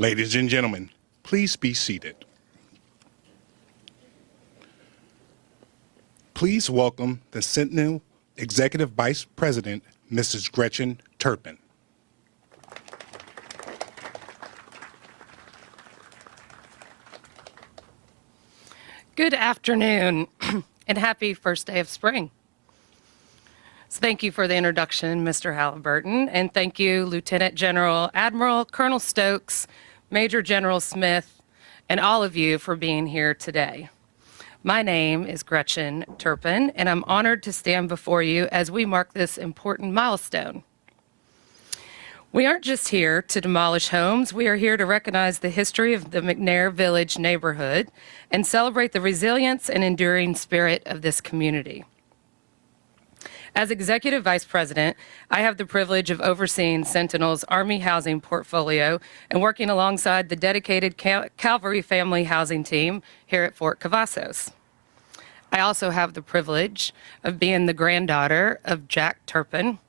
Ladies and gentlemen, please be seated. Please welcome the Centinel Executive Vice President, Mrs. Gretchen Turpin. Good afternoon and happy first day of spring. So thank you for the introduction, Mr. Halliburton, and thank you, Lieutenant General Admiral, Colonel Stokes, Major General Smith, and all of you for being here today. My name is Gretchen Turpin, and I'm honored to stand before you as we mark this important milestone. We aren't just here to demolish homes, we are here to recognize the history of the McNair Village neighborhood and celebrate the resilience and enduring spirit of this community. As Executive Vice President, I have the privilege of overseeing Centinel's Army housing portfolio and working alongside the dedicated Cavalry Family Housing Team here at Fort Cavazos. I also have the privilege of being the granddaughter of Jack Turpin,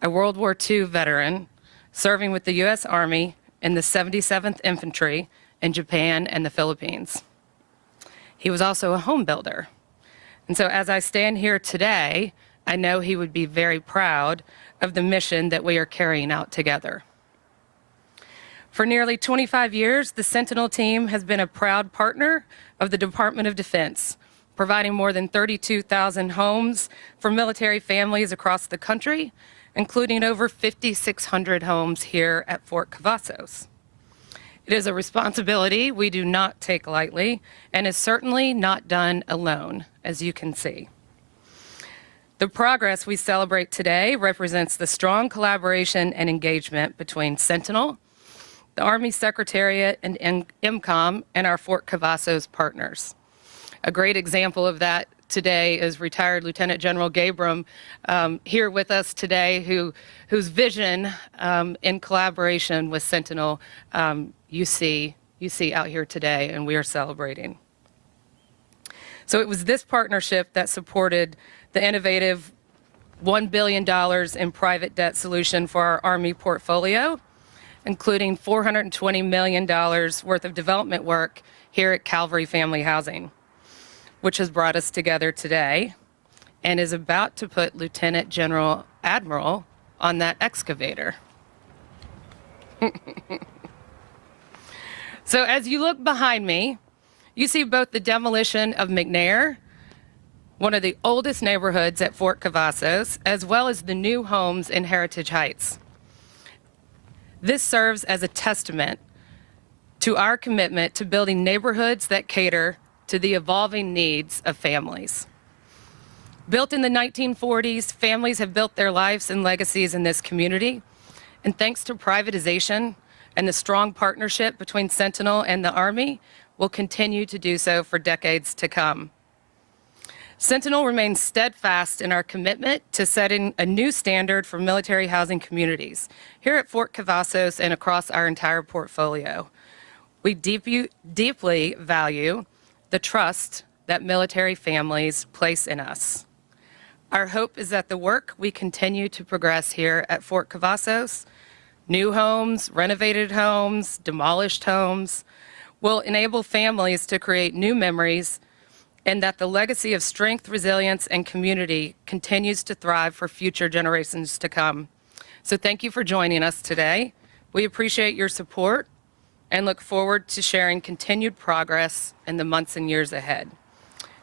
a World War II veteran serving with the U.S. Army in the 77th Infantry in Japan and the Philippines. He was also a home builder. And so as I stand here today, I know he would be very proud of the mission that we are carrying out together. For nearly 25 years, the Centinel team has been a proud partner of the Department of Defense, providing more than 32,000 homes for military families across the country, including over 5,600 homes here at Fort Cavazos. It is a responsibility we do not take lightly and is certainly not done alone, as you can see. The progress we celebrate today represents the strong collaboration and engagement between Centinel, the Army Secretariat, and MCOM, and our Fort Cavazos partners. A great example of that today is retired Lieutenant General Gabram here with us today, whose vision in collaboration with Centinel you see out here today, and we are celebrating. So it was this partnership that supported the innovative $1 billion in private debt solution for our Army portfolio, including $420 million worth of development work here at Cavalry Family Housing, which has brought us together today and is about to put Lieutenant General Admiral on that excavator. So as you look behind me, you see both the demolition of McNair, one of the oldest neighborhoods at Fort Cavazos, as well as the new homes in Heritage Heights. This serves as a testament to our commitment to building neighborhoods that cater to the evolving needs of families. Built in the 1940s, families have built their lives and legacies in this community, and thanks to privatization and the strong partnership between Centinel and the Army, will continue to do so for decades to come. Centinel remains steadfast in our commitment to setting a new standard for military housing communities here at Fort Cavazos and across our entire portfolio. We deeply value the trust that military families place in us. Our hope is that the work we continue to progress here at Fort Cavazos, new homes, renovated homes, demolished homes, will enable families to create new memories, and that the legacy of strength, resilience, and community continues to thrive for future generations to come. So thank you for joining us today. We appreciate your support and look forward to sharing continued progress in the months and years ahead.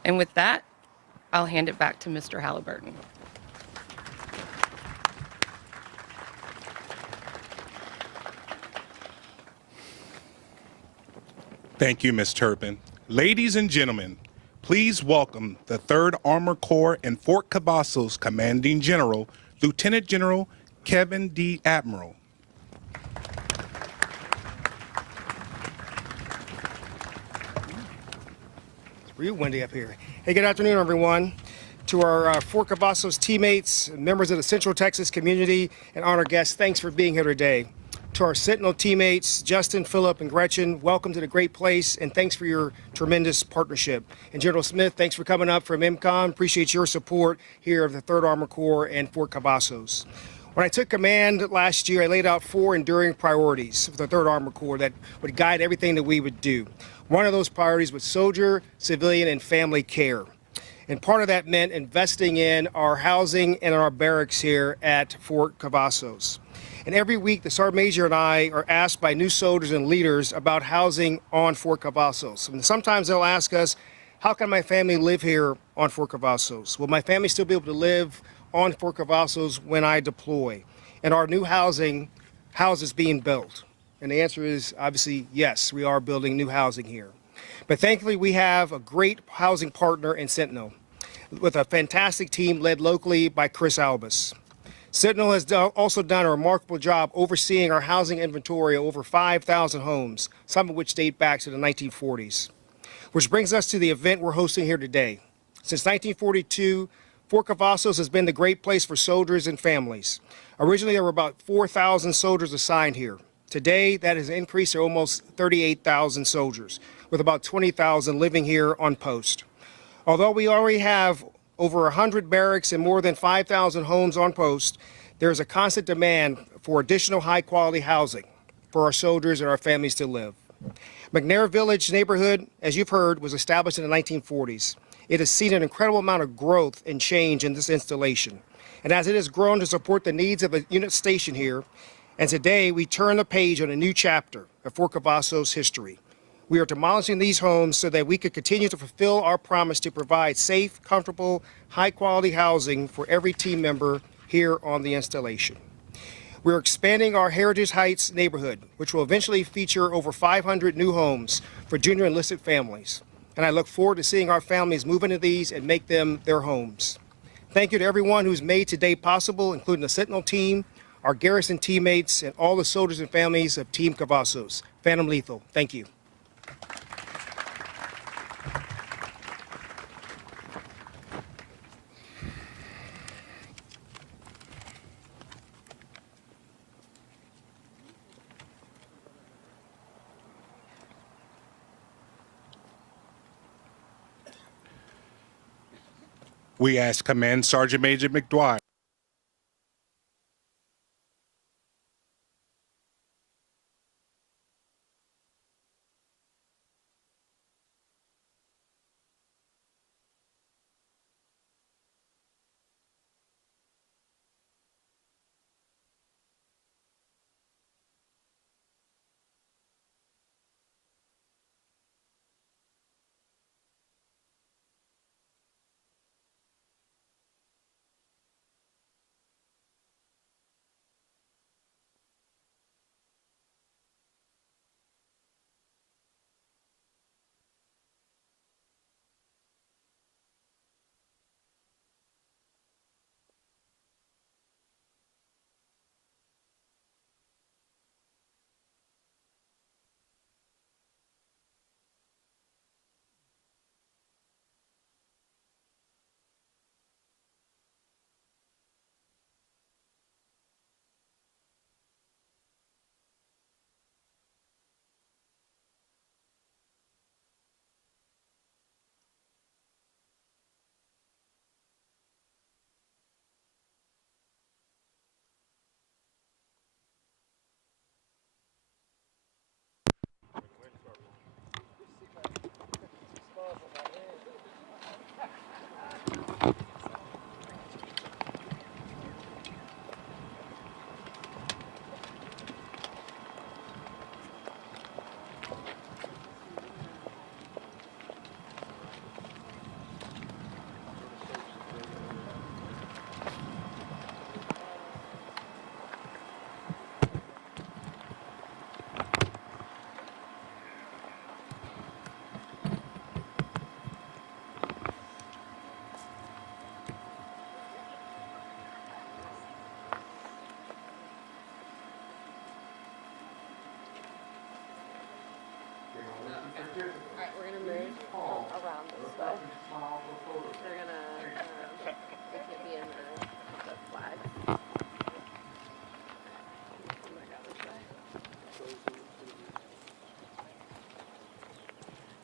And with that, I'll hand it back to Mr. Halliburton. Thank you, Ms. Turpin. Ladies and gentlemen, please welcome the 3rd Armored Corps and Fort Cavazos Commanding General, Lieutenant General Kevin D. Admiral. It's real windy up here. Hey, good afternoon, everyone. To our Fort Cavazos teammates, members of the Central Texas community, and honored guests, thanks for being here today. To our Centinel teammates, Justin, Philip, and Gretchen, welcome to the great place, and thanks for your tremendous partnership. And General Smith, thanks for coming up from MCOM. Appreciate your support here of the 3rd Armored Corps and Fort Cavazos. When I took command last year, I laid out 4 enduring priorities for the 3rd Armored Corps that would guide everything that we would do. One of those priorities was soldier, civilian, and family care. And part of that meant investing in our housing and our barracks here at Fort Cavazos. And every week, the Sergeant Major and I are asked by new soldiers and leaders about housing on Fort Cavazos. And sometimes they'll ask us, how can my family live here on Fort Cavazos? Will my family still be able to live on Fort Cavazos when I deploy? And our new houses being built? And the answer is obviously yes, we are building new housing here. But thankfully, we have a great housing partner in Centinel with a fantastic team led locally by Chris Albus. Centinel has also done a remarkable job overseeing our housing inventory of over 5,000 homes, some of which date back to the 1940s. Which brings us to the event we're hosting here today. Since 1942, Fort Cavazos has been the great place for soldiers and families. Originally, there were about 4,000 soldiers assigned here. Today, that has increased to almost 38,000 soldiers, with about 20,000 living here on post. Although we already have over 100 barracks and more than 5,000 homes on post, there is a constant demand for additional high-quality housing for our soldiers and our families to live. McNair Village neighborhood, as you've heard, was established in the 1940s. It has seen an incredible amount of growth and change in this installation. And as it has grown to support the needs of the unit stationed here, and today we turn the page on a new chapter of Fort Cavazos history. We are demolishing these homes so that we could continue to fulfill our promise to provide safe, comfortable, high-quality housing for every team member here on the installation. We're expanding our Heritage Heights neighborhood, which will eventually feature over 500 new homes for junior enlisted families. And I look forward to seeing our families move into these and make them their homes. Thank you to everyone who's made today possible, including the Centinel team, our garrison teammates, and all the soldiers and families of Team Cavazos. Phantom Lethal, thank you. We ask Command Sergeant Major McDwyer. Alright, we're gonna move around this way. They're gonna, they can't be in the flag. Come back out this way.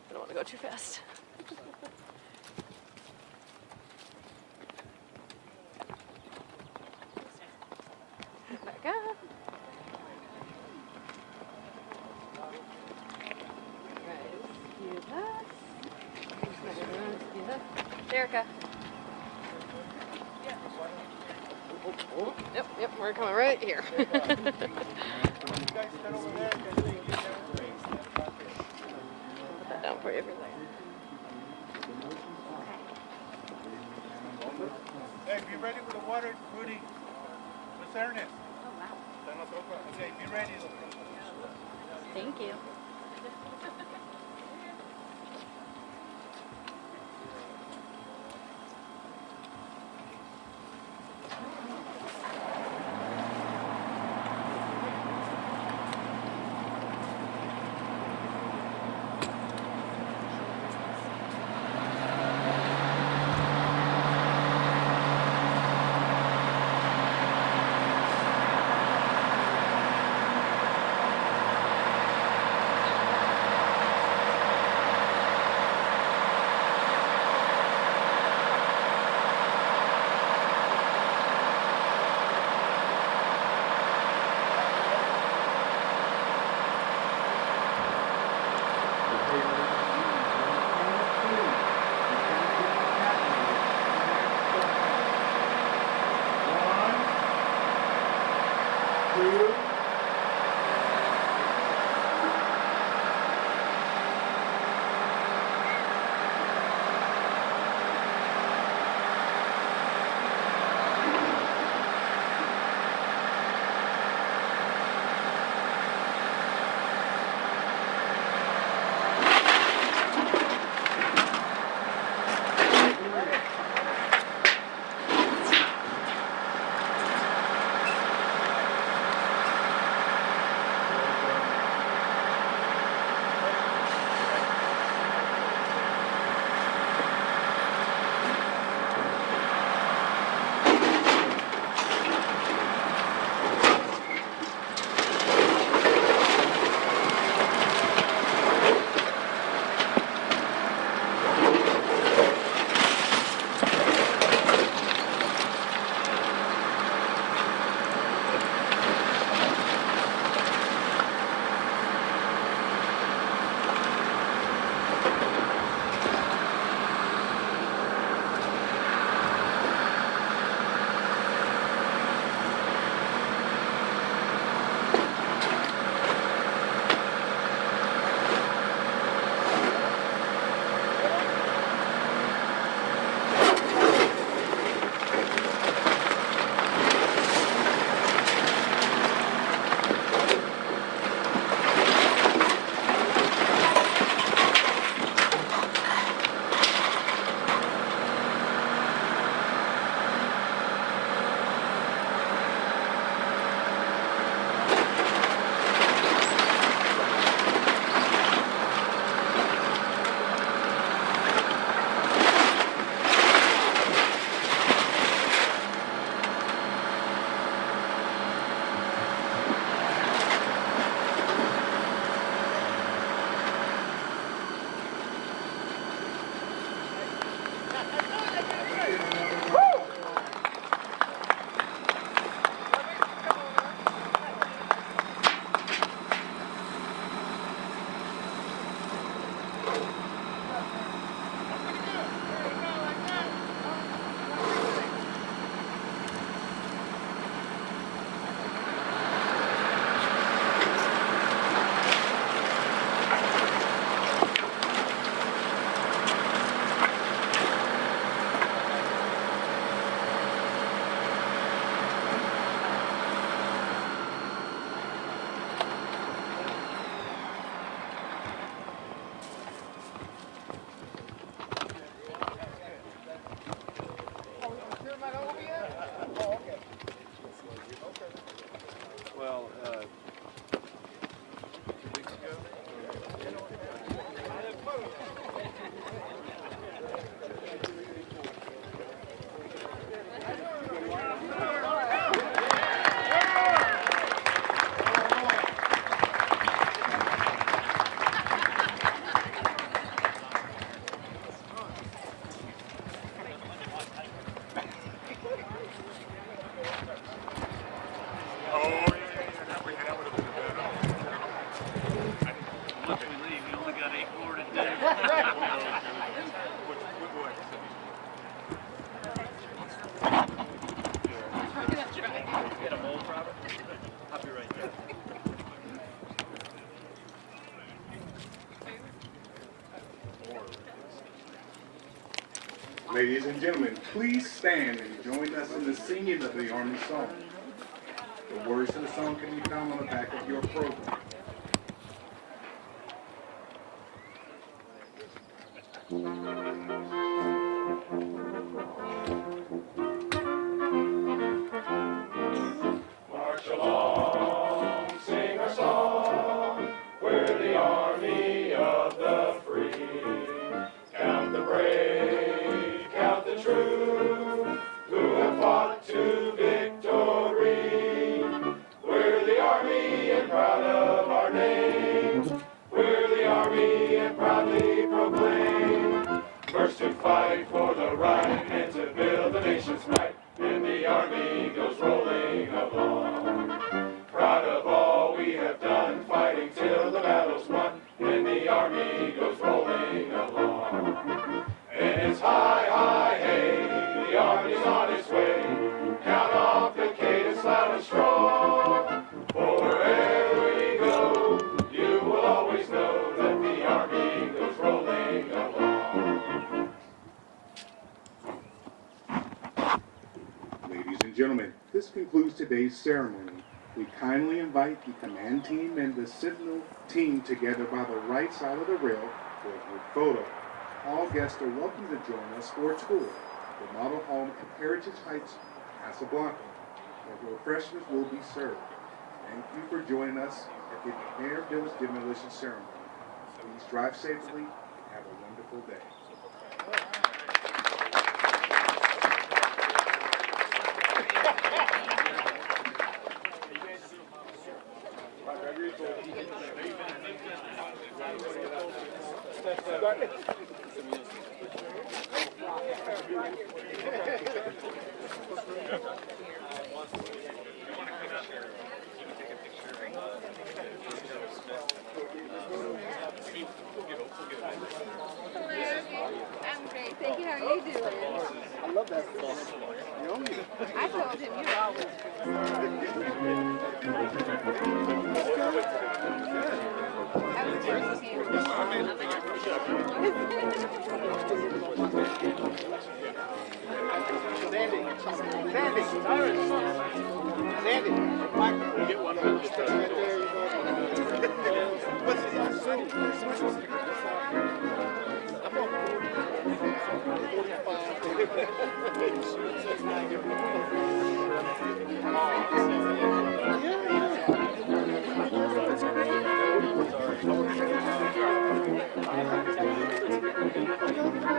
I don't wanna go too fast. Becca. Yep, we're coming right here. Put that down for you. Hey, be ready with the water, Rudy. Miss Ernest. Okay, be ready. Thank you. Oh, yeah, that would Ladies and gentlemen, please stand and join us in the singing of the Army song. The words to the song can be found on the back of your program. March along, sing our song. We're the army of the free. Count the brave, count the true, who have fought to victory. We're the army and proud of our name. We're the army and proudly proclaim. First to fight for the right and to build the nation's might. And the army goes rolling along. Proud of all we have done, fighting till the battle's won. And the army goes rolling along. And it's hi, hi, hey, the army's on its way. Count off the cadence loud and strong. For wherever we go, you will always know that the army goes rolling along. Ladies and gentlemen, this concludes today's ceremony. We kindly invite the command team and the Centinel team together by the right side of the rail for a group photo. All guests are welcome to join us for a tour of the model home in Heritage Heights, Casablanca, where refreshments will be served. Thank you for joining us at the McNair Village demolition ceremony. Please drive safely and have a wonderful day. I'm great. Thank you. How are you doing? I love that. I told him you're always. That was the first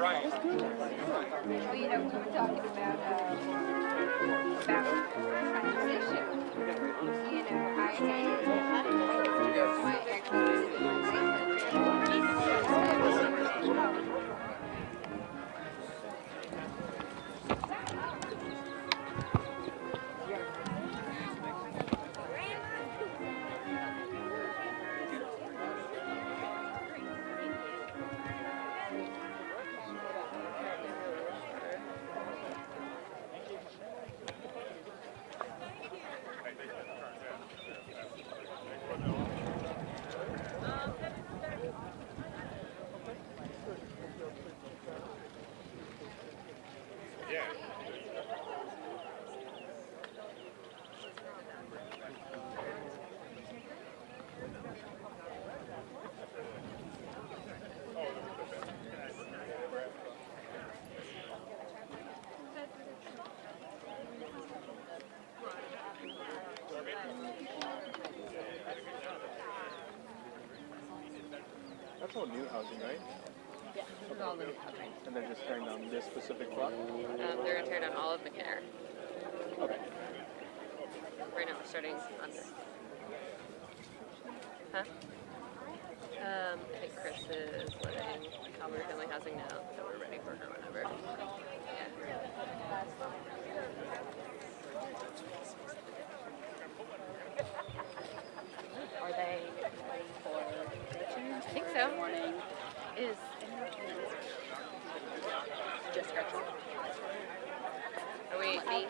Ryan. Well, you know, we were talking about transition. You know, I had my That's all new housing, right? Yeah, it's all new housing. And they're just tearing down this specific block? They're going to tear down all of McNair. Okay. Right now we're starting on this. Huh? I think Chris is living Calvary Family Housing now, so we're ready for her whenever. Are they ready for Gretchen? I think so. Morning. Is Just Gretchen. are we me?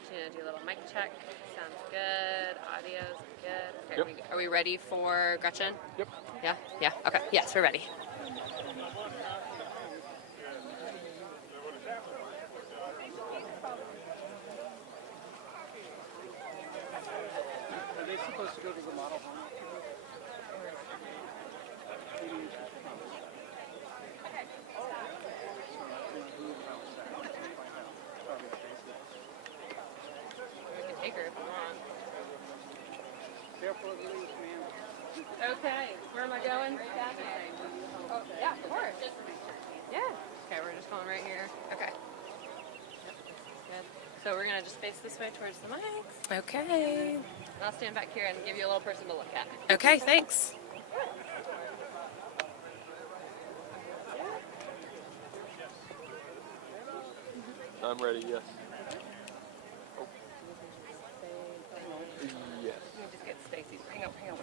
Just gonna do a little mic check. Sounds good. Audio's good. Okay, Yep. are we ready for Gretchen? Yep. Yeah? Yeah? Okay. Yes, we're ready. Are they supposed to go to the model home? We can take her if we want. Careful of the leaves, man. Okay, where am I going? Oh, yeah, of course. Yeah. Okay, we're just going right here. Okay. Good. So we're gonna just face this way towards the mics. Okay. And I'll stand back here and give you a little person to look at. Okay, thanks. I'm ready, yes. Yes. Let me just get Stacy. Hang on. Yeah.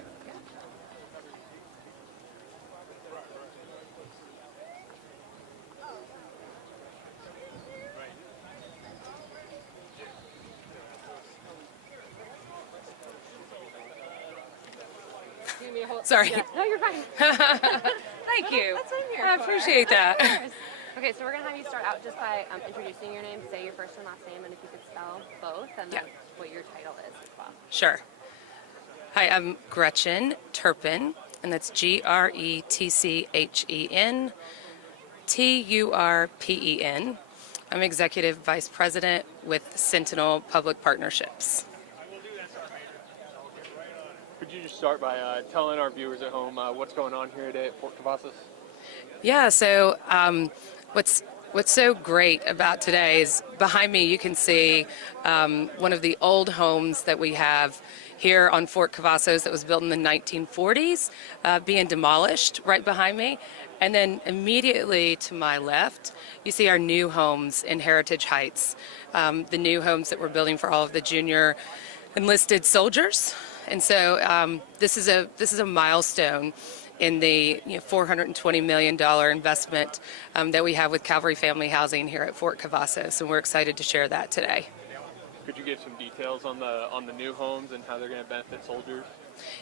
Give me a whole. Sorry. Yeah. No, you're fine. Thank you. That's what I'm here I for. appreciate that. Of course. Okay, so we're gonna have you start out just by introducing your name, say your first and last name, and if you could spell both, and then what your title is as well. Sure. Hi, I'm Gretchen Turpin, and that's Gretchen Turpen. I'm Executive Vice President with Centinel Public Partnerships. Could you just start by telling our viewers at home what's going on here today at Fort Cavazos? Yeah, so what's so great about today is behind me you can see one of the old homes that we have here on Fort Cavazos that was built in the 1940s being demolished right behind me. And then immediately to my left, you see our new homes in Heritage Heights, the new homes that we're building for all of the junior enlisted soldiers. And so this is a milestone in the $420 million investment that we have with Calvary Family Housing here at Fort Cavazos, and we're excited to share that today. Could you give some details on the new homes and how they're going to benefit soldiers?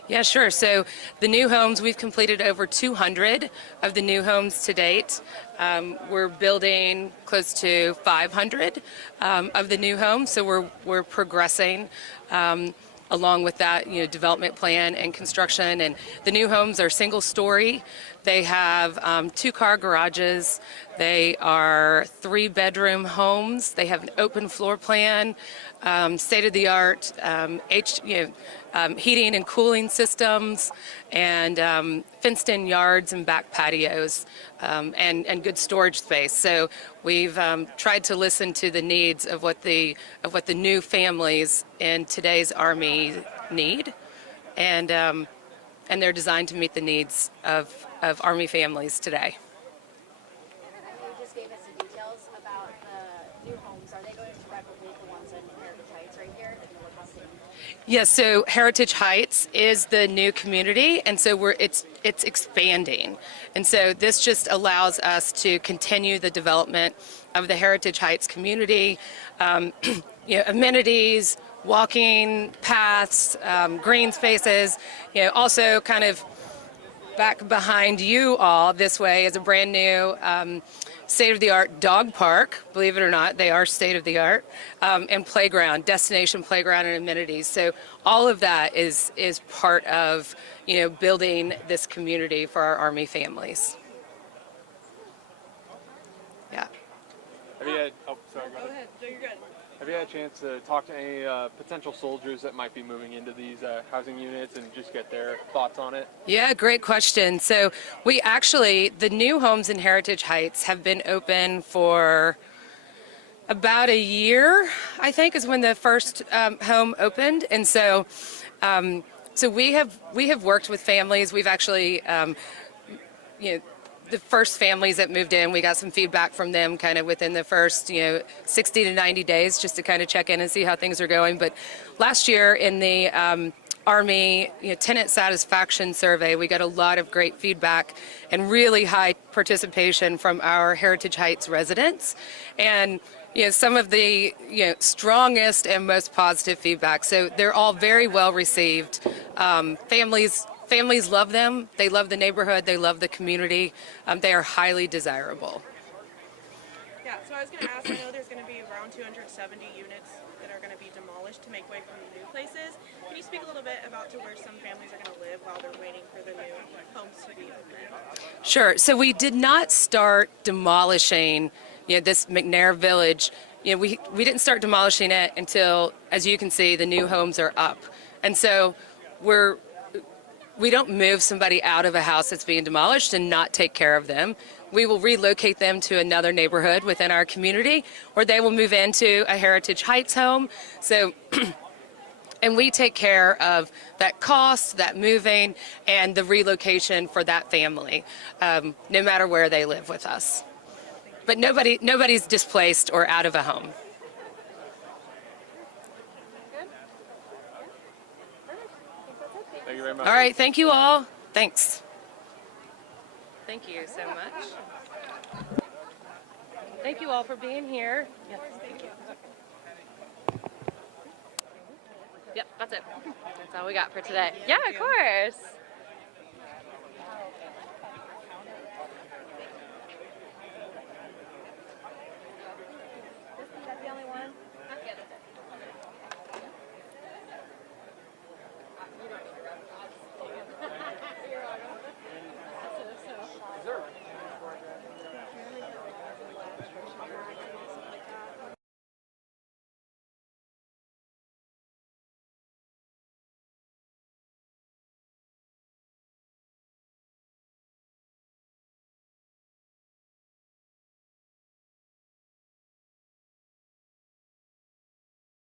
Yeah, sure. So the new homes, we've completed over 200 of the new homes to date. We're building close to 500 of the new homes, so we're progressing along with that, development plan and construction. And the new homes are single story. They have 2-car garages. They are 3-bedroom homes. They have an open floor plan, state-of-the-art heating and cooling systems, and fenced-in yards and back patios, and good storage space. So we've tried to listen to the needs of what the new families in today's Army need, and they're designed to meet the needs of Army families today. You just gave us some details about the new homes. Are they going to replicate the ones in Heritage Heights right here? Yes, so Heritage Heights is the new community, and so it's expanding. And so this just allows us to continue the development of the Heritage Heights community, amenities, walking paths, green spaces, also kind of back behind you all this way is a brand new state-of-the-art dog park. Believe it or not, they are state-of-the-art, and playground, destination playground and amenities. So all of that is part of building this community for our Army families. Yeah. Have you had? Oh, sorry. Go ahead. No, you're good. Have you had a chance to talk to any potential soldiers that might be moving into these housing units and just get their thoughts on it? Yeah, great question. So the new homes in Heritage Heights have been open for about a year, I think, is when the first home opened. And so So we have worked with families. We've actually, the first families that moved in, we got some feedback from them kind of within the first, 60 to 90 days just to kind of check in and see how things are going. But last year in the Army tenant satisfaction survey, we got a lot of great feedback and really high participation from our Heritage Heights residents. And some of the strongest and most positive feedback. So they're all very well received. Families love them. They love the neighborhood. They love the community. They are highly desirable. Yeah, so I was going to ask, I know there's going to be around 270 units that are going to be demolished to make way for the new places. Can you speak a little bit about to where some families are going to live while they're waiting for the new homes to be open? Sure. So we did not start demolishing this McNair Village. We didn't start demolishing it until, as you can see, the new homes are up. And so we don't move somebody out of a house that's being demolished and not take care of them. We will relocate them to another neighborhood within our community, or they will move into a Heritage Heights home. So, and we take care of that cost, that moving, and the relocation for that family, no matter where they live with us. But nobody's displaced or out of a home. Thank you very much. All right, thank you all. Thanks. Thank you so much. Thank you all for being here. Yes, thank you. Yep, that's it. That's all we got for today. Yeah, of course.